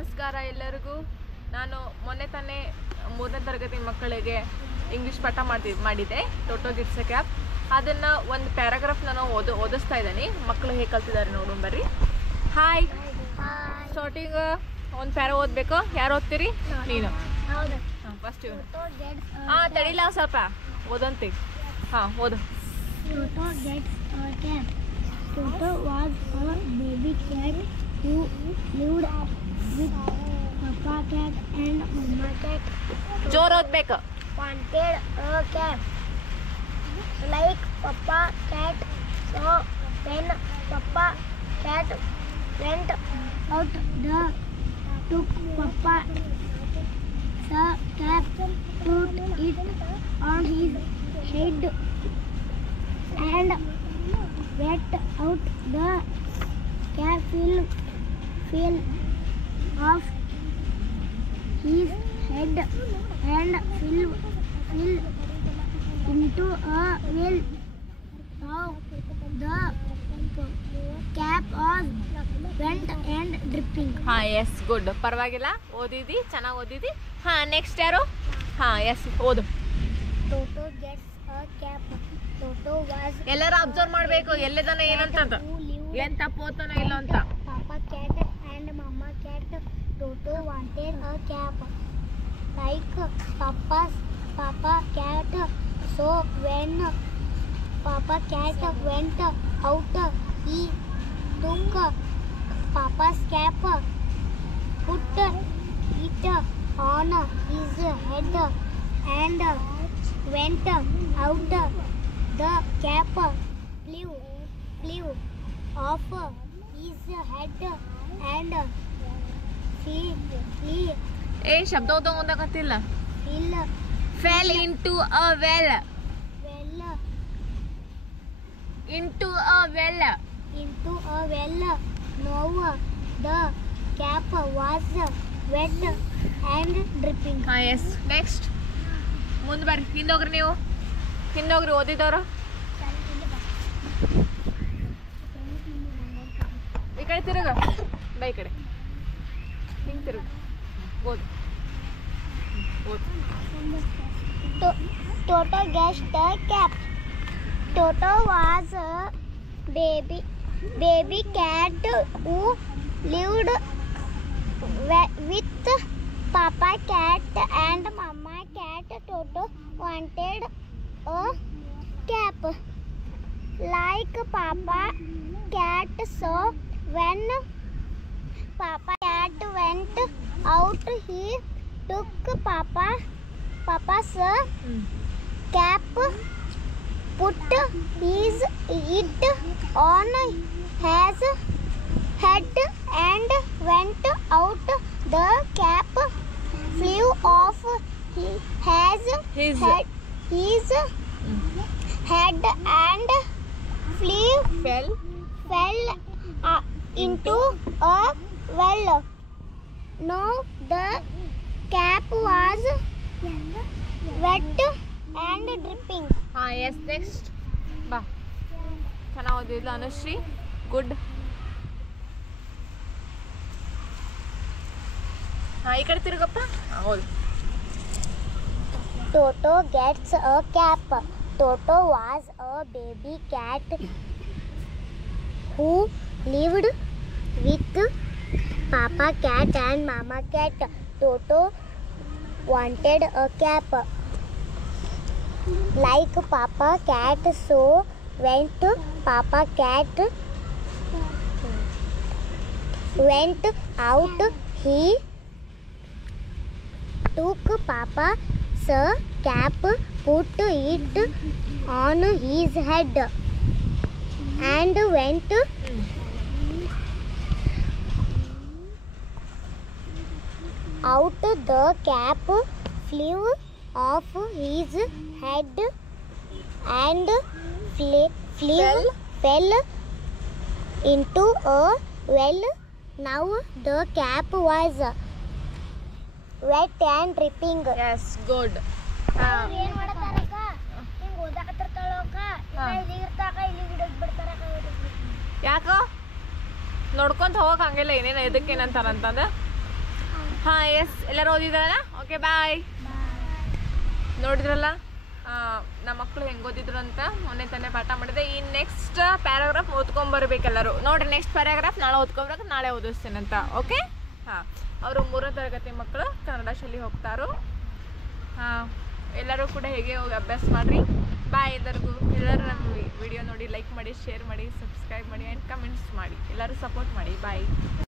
ನಮಸ್ಕಾರ ಎಲ್ಲರಿಗೂ. ನಾನು ಮೊನ್ನೆ ತಾನೇ 3ನೇ ತರಗತಿ ಮಕ್ಕಳಿಗೆ ಇಂಗ್ಲೀಷ್ ಪಾಠ ಮಾಡಿದ್ದೆ ಟೋಟೋ ಗಿಟ್ಸ್ ಎ ಕ್ಯಾಪ್. ಅದನ್ನು ಒಂದು ಪ್ಯಾರಾಗ್ರಾಫ್ ನಾನು ಓದಿಸ್ತಾ ಇದ್ದೀನಿ. ಮಕ್ಕಳು ಹೇಗೆ ಕಲ್ತಿದ್ದಾರೆ ನೋಡೋಣ ಬರ್ರಿ. ಹಾಯ್, ಸ್ಟಾರ್ಟಿಂಗ್ ಒಂದು ಪ್ಯಾರ ಓದಬೇಕು. ಯಾರು ಓದ್ತೀರಿ? ನೀನು. ಫಸ್ಟ್ ಇವನು. ತಡಿಲ್ಲ ಸ್ವಲ್ಪ ಓದಂತಿ. ಓದು. Toto gets a cat. Toto was a baby cat who lived with Papa cat and Mama cat. ಜೋರು ಓದ್ಬೇಕು. Wanted a cat like Papa cat. So when Papa cat went out, took Papa the cat, put it on his head and wet out the cat fell off his head and fell into a well. Now the cap was wet and dripping. Yes, good, ಪರವಾಗಿಲ್ಲ, ಓದಿದಿ, ಚೆನ್ನಾಗಿ ಓದಿದಿ. Next ಯಾರು? Yes, ಓದು. Toto gets a cap. Toto was ಎಲ್ಲರೂ observe ಮಾಡಬೇಕು, ಎಲ್ಲದನ್ನ ಏನಂತಂದ, ಏನ್ ತಪ್ಪು ಓದ್ತಾನೋ ಇಲ್ಲ ಅಂತ. Papa cat and Mama cat. Toto wanted a cap like Papa cat. So when Papa cat went out, he took Papa's cap, put it on his head and went out. The cap flew off his head and ಶಬ್ದ ಓದೋದಾಗತ್ತಿಲ್ಲ. fell into a well. into a well. Now the cap was wet and dripping. Yes, next ಮುಂದೆ ಬರ್ರಿ. ಹಿಂದೋಗ್ರಿ, ನೀವು ಹಿಂದೋಗ್ರಿ ಓದಿದವರು. ಈ ಕಡೆ ತಿರುಗ, ಈ ಕಡೆ ಹಿಂಗೆ ತಿರುಗ. ಓದು. Toto gets the cap. Toto was a baby cat who lived with Papa cat and Mama cat. Toto wanted a cap like Papa cat. So when Papa cat went out, he took Papa's cap, put it on his head and went out. The cap flew off his head and fell into a well. Now the cap was wet and dripping. Yes, next ಬಾ. ಚೆನ್ನಾಗಿ ಓದಿಲ್ಲ Anushree, good. ಈ ಕಡೆ ತಿರುಗಪ್ಪ. ಹೌದು. Toto gets a cap. Toto was a baby cat who lived with Papa cat and Mama cat. Toto wanted a cap like Papa cat. So when Papa cat went out, he took Papa's cap, put it on his head and went out. The cap flew off his head and fell into a well. Now the cap was wet and dripping. Yes, good. ಏನ್ ಮಾಡತಾರಕ್ಕ? ಹಿಂಗ್ ಓದಾಕತ್ತಿರ್ತಾಳಕ್ಕ, ಇಲ್ಲಿ ಇರ್ತಾಕ, ಇಲ್ಲಿ ಹಿಡಿದ್ ಬಿಡ್ತಾರಕ್ಕ. ಯಾಕೋ ನೋಡ್ಕೊಂತ ಹೋಗಕ್ ಹಂಗಿಲ್ಲ, ಏನೇನು ಇದಕ್ಕೇನಂತಾರಂತಂದ ಹಾಂ ಎಸ್ ಎಲ್ಲರೂ ಓದಿದ್ರಲ್ಲ ಓಕೆ ಬಾಯ್. ನೋಡಿದ್ರಲ್ಲ ನಮ್ಮ ಮಕ್ಕಳು ಹೆಂಗೆ ಓದಿದ್ರು ಅಂತ ಮೊನ್ನೆ ತಾನೇ ಪಾಠ ಮಾಡಿದೆ. ಈ ನೆಕ್ಸ್ಟ್ ಪ್ಯಾರಾಗ್ರಾಫ್ ಓದ್ಕೊಂಬರ್ಬೇಕು ಎಲ್ಲರೂ. ನೋಡಿರಿ ನೆಕ್ಸ್ಟ್ ಪ್ಯಾರಾಗ್ರಾಫ್ ನಾಳೆ ಓದ್ಕೊಬ್ರಕ್ಕೆ ನಾಳೆ ಓದಿಸ್ತೇನಂತ. ಓಕೆ ಹಾಂ ಅವರು 3ನೇ ತರಗತಿ ಮಕ್ಕಳು ಕನ್ನಡ ಶಾಲೆ ಹೋಗ್ತಾರೋ. ಹಾಂ ಎಲ್ಲರೂ ಕೂಡ ಹೇಗೆ ಹೋಗಿ ಅಭ್ಯಾಸ ಮಾಡಿರಿ. ಬಾಯ್ ಎಲ್ಲರಿಗೂ. ಎಲ್ಲರೂ ನಮ್ಮ ವಿಡಿಯೋ ನೋಡಿ ಲೈಕ್ ಮಾಡಿ, ಶೇರ್ ಮಾಡಿ, ಸಬ್ಸ್ಕ್ರೈಬ್ ಮಾಡಿ ಆ್ಯಂಡ್ ಕಮೆಂಟ್ಸ್ ಮಾಡಿ. ಎಲ್ಲರೂ ಸಪೋರ್ಟ್ ಮಾಡಿ. ಬಾಯ್.